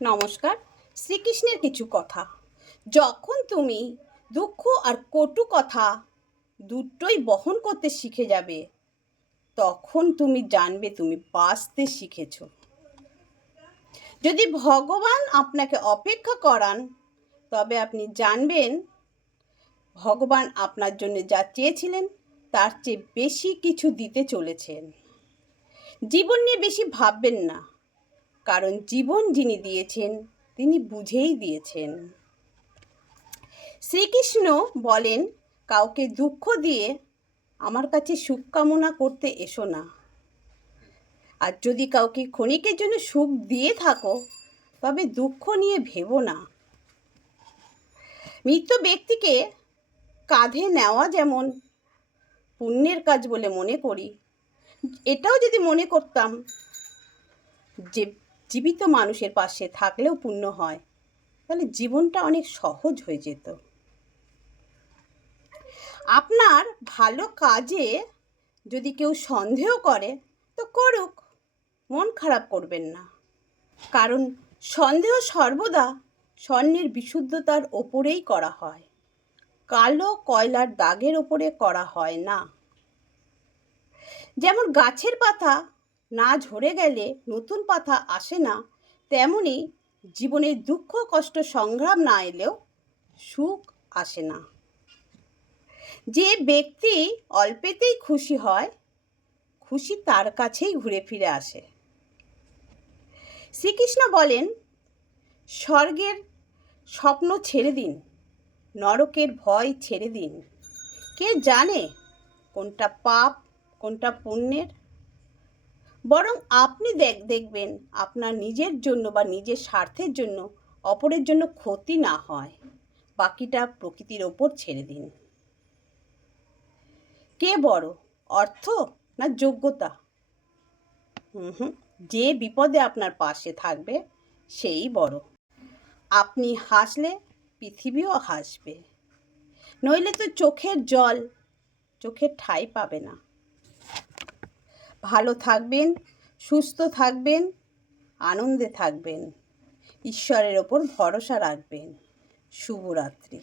নমস্কার। শ্রীকৃষ্ণের কিছু কথা। যখন তুমি দুঃখ আর কটু কথা দুটোই বহন করতে শিখে যাবে, তখন তুমি জানবে তুমি বাঁচতে শিখেছ। যদি ভগবান আপনাকে অপেক্ষা করান, তবে আপনি জানবেন ভগবান আপনার জন্য যা চেয়েছিলেন তার চেয়ে বেশি কিছু দিতে চলেছেন। জীবন নিয়ে বেশি ভাববেন না, কারণ জীবন যিনি দিয়েছেন তিনি বুঝেই দিয়েছেন। শ্রীকৃষ্ণ বলেন, কাউকে দুঃখ দিয়ে আমার কাছে সুখ কামনা করতে এসো না। আর যদি কাউকে ক্ষণিকের জন্য সুখ দিয়ে থাকো, তবে দুঃখ নিয়ে ভেবো না। মৃত ব্যক্তিকে কাঁধে নেওয়া যেমন পুণ্যের কাজ বলে মনে করি, এটাও যদি মনে করতাম যে জীবিত মানুষের পাশে থাকলেও পুণ্য হয়, তাহলে জীবনটা অনেক সহজ হয়ে যেত। আপনার ভালো কাজে যদি কেউ সন্দেহ করে, তো করুক, মন খারাপ করবেন না। কারণ সন্দেহ সর্বদা স্বর্ণের বিশুদ্ধতার ওপরেই করা হয়, কালো কয়লার দাগের ওপরে করা হয় না। যেমন গাছের পাতা না ঝরে গেলে নতুন পাতা আসে না, তেমনি জীবনের দুঃখ কষ্ট সংগ্রাম না এলেও সুখ আসে না। যে ব্যক্তি অল্পেতেই খুশি হয়, খুশি তার কাছেই ঘুরে ফিরে আসে। শ্রীকৃষ্ণ বলেন, স্বর্গের স্বপ্ন ছেড়ে দিন, নরকের ভয় ছেড়ে দিন। কে জানে কোনটা পাপ কোনটা পুণ্যের? বরং আপনি দেখবেন আপনার নিজের জন্য বা নিজের স্বার্থের জন্য অপরের জন্য ক্ষতি না হয়। বাকিটা প্রকৃতির ওপর ছেড়ে দিন। কে বড়, অর্থ না যোগ্যতা? যে বিপদে আপনার পাশে থাকবে সেই বড়। আপনি হাসলে পৃথিবীও হাসবে, নইলে তো চোখের জল চোখের ঠাঁই পাবে না। ভালো থাকবেন, সুস্থ থাকবেন, আনন্দে থাকবেন, ঈশ্বরের ওপর ভরসা রাখবেন। শুভরাত্রি।